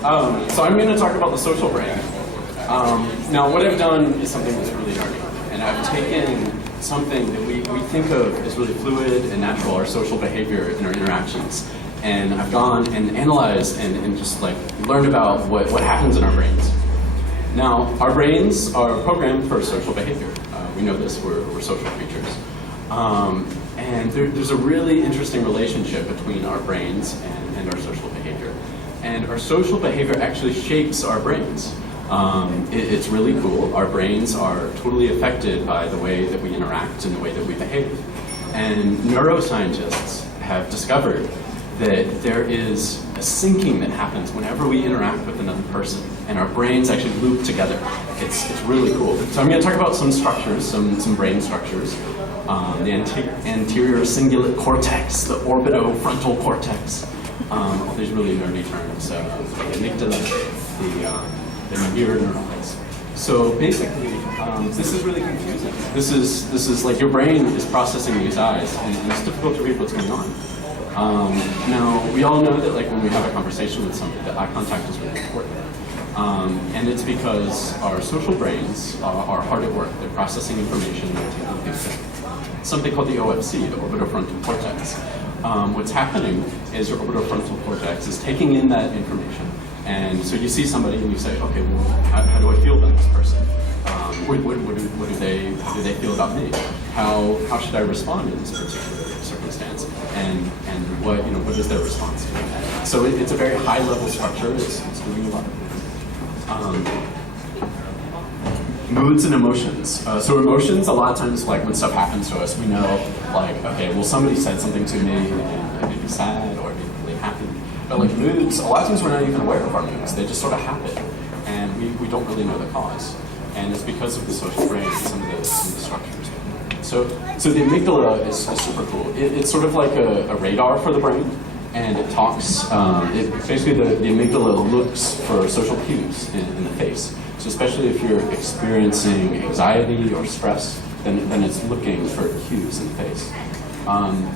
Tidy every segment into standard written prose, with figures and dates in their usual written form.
So I'm going to talk about the social brain. Now, what I've done is something that's really nerdy, and I've taken something that we think of as really fluid and natural, our social behavior and our interactions, and I've gone and analyzed and just like learned about what happens in our brains. Now, our brains are programmed for social behavior. We know this, we're social creatures. And there's a really interesting relationship between our brains and our social behavior. And our social behavior actually shapes our brains. It's really cool. Our brains are totally affected by the way that we interact and the way that we behave. And neuroscientists have discovered that there is a syncing that happens whenever we interact with another person, and our brains actually loop together. It's really cool. So I'm going to talk about some structures, some brain structures. The anterior cingulate cortex, the orbitofrontal cortex, all these really nerdy terms. The amygdala, the mirror neurons. So basically, this is really confusing. This is like your brain is processing these eyes, and it's difficult to read what's going on. Now, we all know that like when we have a conversation with somebody, that eye contact is really important. And it's because our social brains are hard at work. They're processing information, they're taking things in. Something called the OFC, the orbitofrontal cortex. What's happening is your orbitofrontal cortex is taking in that information. And so you see somebody and you say, okay, well, how do I feel about this person? What do they feel about me? How should I respond in this particular circumstance? And what is their response to it? So it's a very high level structure. It's doing a lot of things. Moods and emotions. So emotions, a lot of times, like when stuff happens to us, we know, like, okay, well, somebody said something to me, and I may be sad or I may be really happy. But like moods, a lot of times we're not even aware of our moods. They just sort of happen, and we don't really know the cause. And it's because of the social brain and some of the structures. So the amygdala is super cool. It's sort of like a radar for the brain, and it talks. Basically, the amygdala looks for social cues in the face. So especially if you're experiencing anxiety or stress, then it's looking for cues in the face.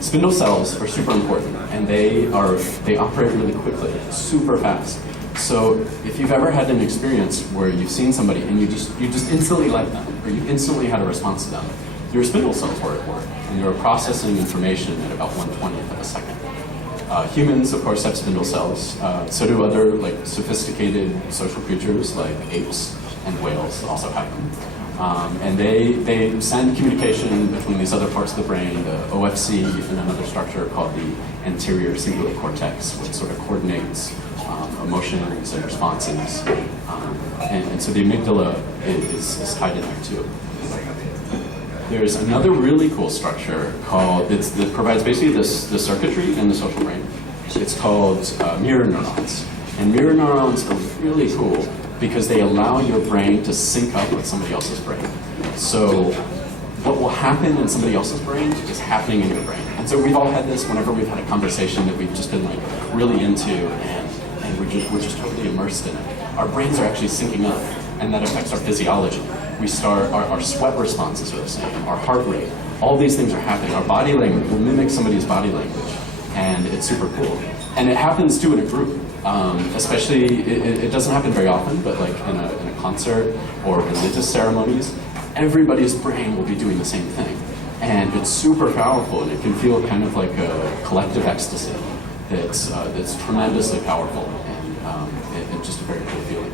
Spindle cells are super important, and they operate really quickly, super fast. So if you've ever had an experience where you've seen somebody and you just instantly like them, or you instantly had a response to them, your spindle cells were at work, and they were processing information at about 1/20th of a second. Humans, of course, have spindle cells. So do other like sophisticated social creatures like apes and whales also have them. And they send communication between these other parts of the brain, the OFC, and another structure called the anterior cingulate cortex, which sort of coordinates emotions and responses. And so the amygdala is tied in there too. There's another really cool structure that provides basically this circuitry in the social brain. It's called mirror neurons. And mirror neurons are really cool because they allow your brain to sync up with somebody else's brain. So what will happen in somebody else's brain is happening in your brain. And so we've all had this whenever we've had a conversation that we've just been like really into, and we're just totally immersed in it. Our brains are actually syncing up, and that affects our physiology. We start, our sweat responses are the same, our heart rate, all these things are happening. Our body language will mimic somebody's body language, and it's super cool. And it happens too in a group, especially, it doesn't happen very often, but like in a concert or religious ceremonies, everybody's brain will be doing the same thing. And it's super powerful, and it can feel kind of like a collective ecstasy that's tremendously powerful, and it's just a very cool feeling.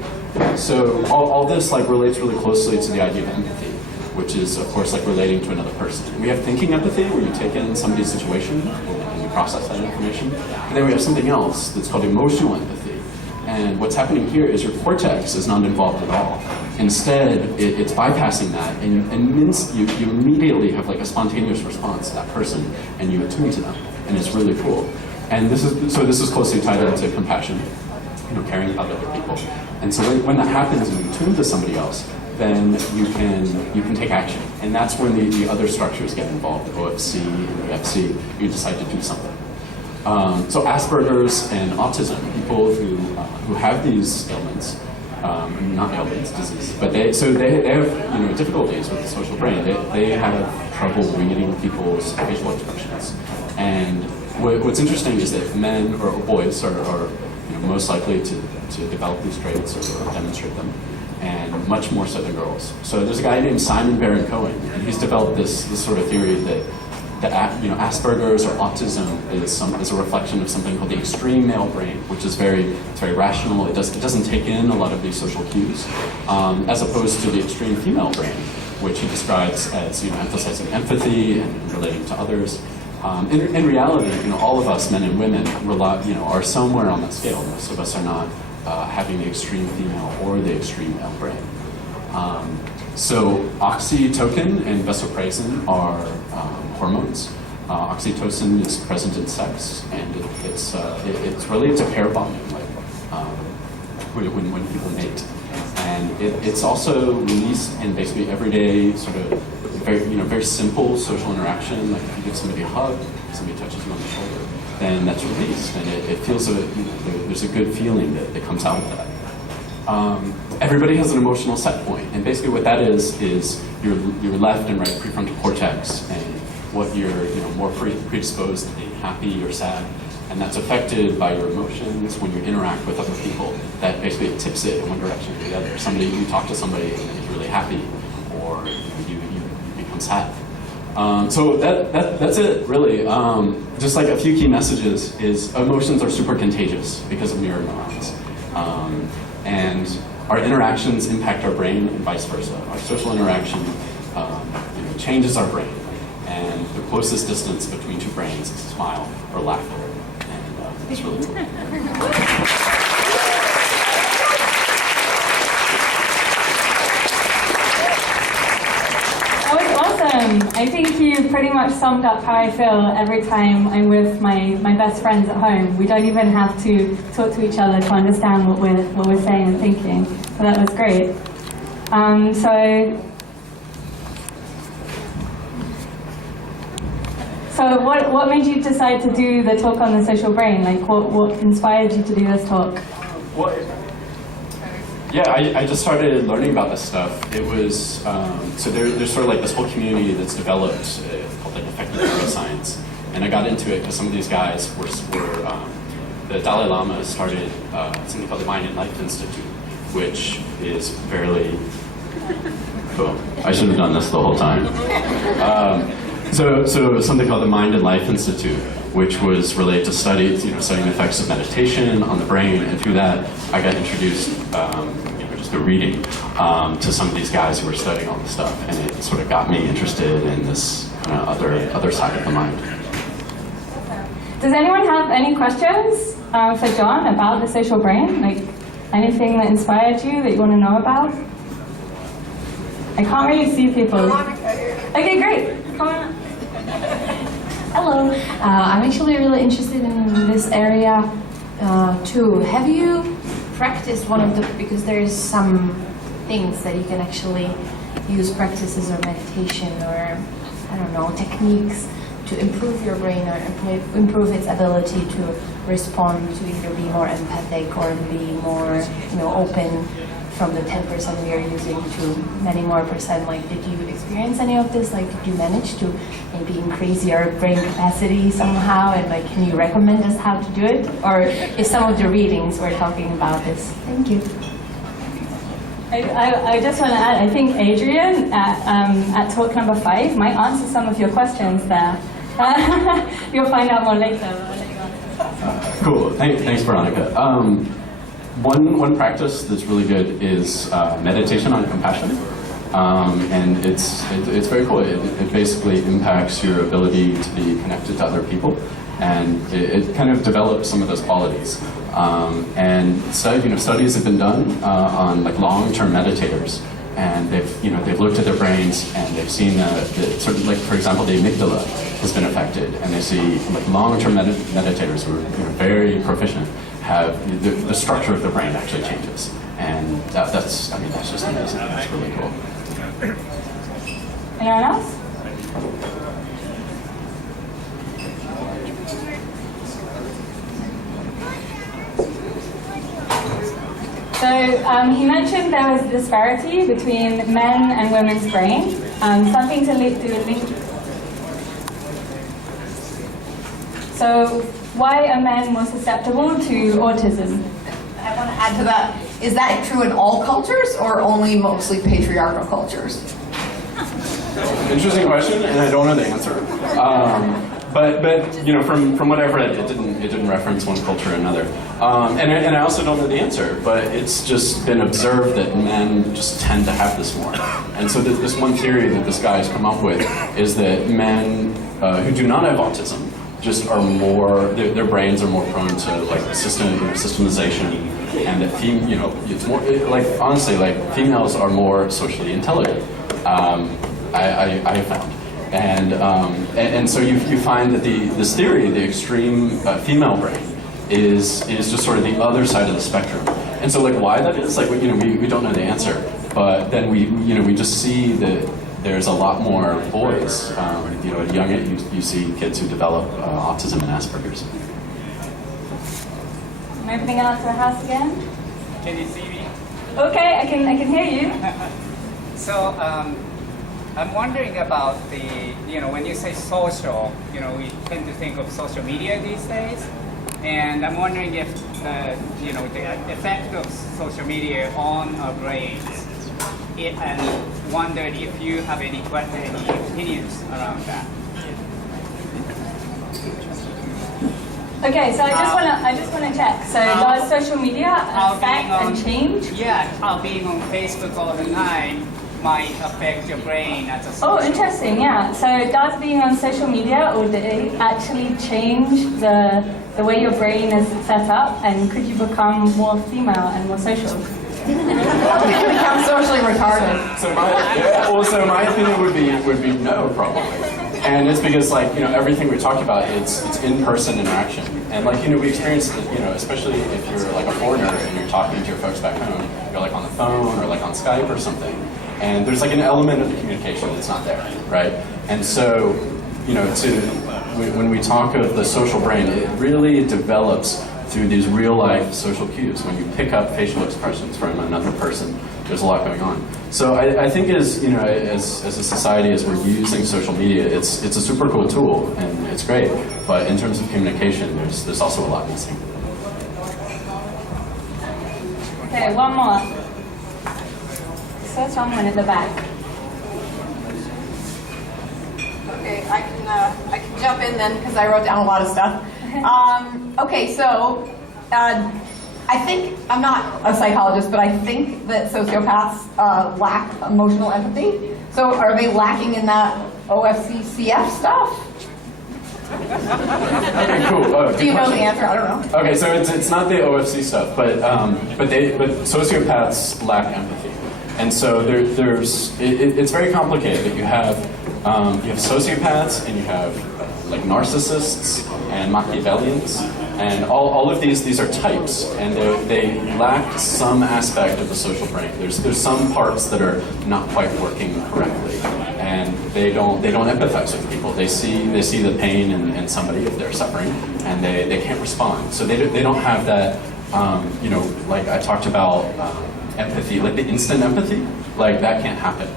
So all this like relates really closely to the idea of empathy, which is of course like relating to another person. We have thinking empathy, where you take in somebody's situation and you process that information. And then we have something else that's called emotional empathy. And what's happening here is your cortex is not involved at all. Instead, it's bypassing that, and you immediately have like a spontaneous response to that person, and you attune to them, and it's really cool. And this is closely tied into compassion, caring about other people. And so when that happens and you tune to somebody else, then you can take action. And that's when the other structures get involved, the OFC and the EFC, you decide to do something. So Asperger's and autism, people who have these ailments, not ailments, disease, but they have difficulties with the social brain. They have trouble reading people's facial expressions. And what's interesting is that men or boys are most likely to develop these traits or demonstrate them, and much more so than girls. So there's a guy named Simon Baron Cohen, and he's developed this sort of theory that Asperger's or autism is a reflection of something called the extreme male brain, which is very rational. It doesn't take in a lot of these social cues, as opposed to the extreme female brain, which he describes as emphasizing empathy and relating to others. In reality, all of us, men and women, are somewhere on that scale. Most of us are not having the extreme female or the extreme male brain. So oxytocin and vasopressin are hormones. Oxytocin is present in sex, and it's related to pair bonding, like when people mate. And it's also released in basically everyday sort of very simple social interaction. Like if you give somebody a hug, somebody touches you on the shoulder, then that's released, and it feels there's a good feeling that comes out of that. Everybody has an emotional set point, and basically what that is your left and right prefrontal cortex, and what you're more predisposed to being happy or sad, and that's affected by your emotions when you interact with other people. That basically it tips it in one direction or the other. You talk to somebody and then you're really happy, or you become sad. So that's it, really. Just like a few key messages is emotions are super contagious because of mirror neurons. And our interactions impact our brain and vice versa. Our social interaction changes our brain. And the closest distance between two brains is a smile or laughter. And it's really cool. That was awesome. I think you pretty much summed up how I feel every time I'm with my best friends at home. We don't even have to talk to each other to understand what we're saying and thinking. So that was great. So what made you decide to do the talk on the social brain? Like what inspired you to do this talk? Well, yeah, I just started learning about this stuff. It was, so there's sort of like this whole community that's developed called like effective neuroscience. And I got into it because some of these guys were the Dalai Lama started something called the Mind and Life Institute, which is fairly, cool. I should have done this the whole time. So something called the Mind and Life Institute, which was related to studying the effects of meditation on the brain, and through that, I got introduced, just through reading, to some of these guys who were studying all this stuff, and it sort of got me interested in this kind of other side of the mind. Does anyone have any questions for John about the social brain? Like anything that inspired you that you want to know about? I can't really see people. Okay, great. Come on up. Hello. I'm actually really interested in this area too. Have you practiced one of the, because there's some things that you can actually use practices or meditation or, I don't know, techniques to improve your brain or improve its ability to respond, to either be more empathic or be more, open from the 10% we are using to many more percent. Like, did you experience any of this? Like, did you manage to maybe increase your brain capacity somehow? And like, can you recommend us how to do it? Or if some of the readings were talking about this? Thank you. I just want to add, I think Adrian at talk number 5 might answer some of your questions there. You'll find out more later. Cool. Thanks, Veronica. One practice that's really good is meditation on compassion, and it's very cool. It basically impacts your ability to be connected to other people, and it kind of develops some of those qualities. And studies have been done on like long-term meditators, and they've looked at their brains and they've seen that sort of like, for example, the amygdala has been affected, and they see like long-term meditators who are very proficient have the structure of the brain actually changes, and that's just amazing. That's really cool. Anyone else? So he mentioned there was a disparity between men and women's brain, something to do with link. So why are men more susceptible to autism? I want to add to that. Is that true in all cultures or only mostly patriarchal cultures? Interesting question, and I don't know the answer. But you know, from what I've read, it didn't reference one culture or another. And I also don't know the answer, but it's just been observed that men just tend to have this more. And so this one theory that this guy has come up with is that men who do not have autism just are more, their brains are more prone to like systemization, and that it's more like honestly, like females are more socially intelligent. I have found. And so you find that this theory, the extreme female brain, is just sort of the other side of the spectrum. And so like why that is, like we don't know the answer, but then we just see that there's a lot more boys. At young age, you see kids who develop autism and Asperger's. Am I opening out to the house again? Can you see me? Okay, I can hear you. So I'm wondering about when you say social, we tend to think of social media these days, and I'm wondering if the effect of social media on our brains, and wondered if you have any opinions around that. Okay, so I just wanna check. So does social media affect and change? Yeah, being on Facebook all the time might affect your brain as a social. Oh, interesting. Yeah. So does being on social media, or did it actually change the way your brain is set up, and could you become more female and more social? Become socially retarded. So my opinion would be no, probably. And it's because everything we talked about, it's in-person interaction. And we experience it, especially if you're like a foreigner and you're talking to your folks back home, you're like on the phone or like on Skype or something. And there's like an element of the communication that's not there, right? And so, when we talk of the social brain, it really develops through these real-life social cues. When you pick up facial expressions from another person, there's a lot going on. So I think as a society, as we're using social media, it's a super cool tool and it's great. But in terms of communication, there's also a lot missing. Okay, one more. So someone at the back. Okay, I can jump in then because I wrote down a lot of stuff. Okay, so I think, I'm not a psychologist, but I think that sociopaths lack emotional empathy. So are they lacking in that OFCCF stuff? Okay, cool. Do you know the answer? I don't know. Okay, so it's not the OFC stuff, but sociopaths lack empathy, and so it's very complicated. But you have sociopaths and you have like narcissists and Machiavellians, and all of these are types, and they lack some aspect of the social brain. There's some parts that are not quite working correctly, and they don't empathize with people. They see the pain in somebody if they're suffering, and they can't respond. So they don't have that like I talked about empathy, like the instant empathy, like that can't happen.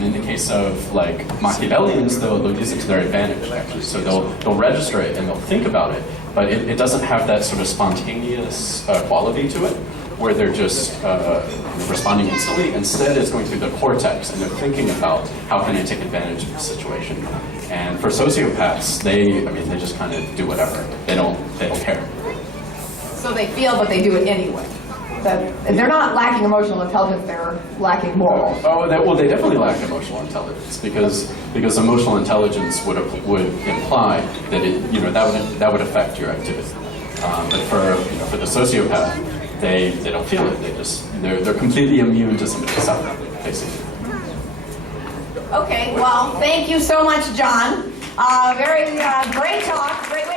In the case of like Machiavellians, they'll use it to their advantage actually. So they'll register it and they'll think about it, but it doesn't have that sort of spontaneous quality to it, where they're just responding instantly. Instead, it's going through the cortex and they're thinking about how can I take advantage of the situation. And for sociopaths, they just kind of do whatever. They don't care. So they feel, but they do it anyway. They're not lacking emotional intelligence, they're lacking moral. Oh, they definitely lack emotional intelligence because emotional intelligence would imply that that would affect your activity. But for the sociopath, they don't feel it. They're completely immune to somebody's suffering, basically. Okay, well, thank you so much, John. Very great talk. Great.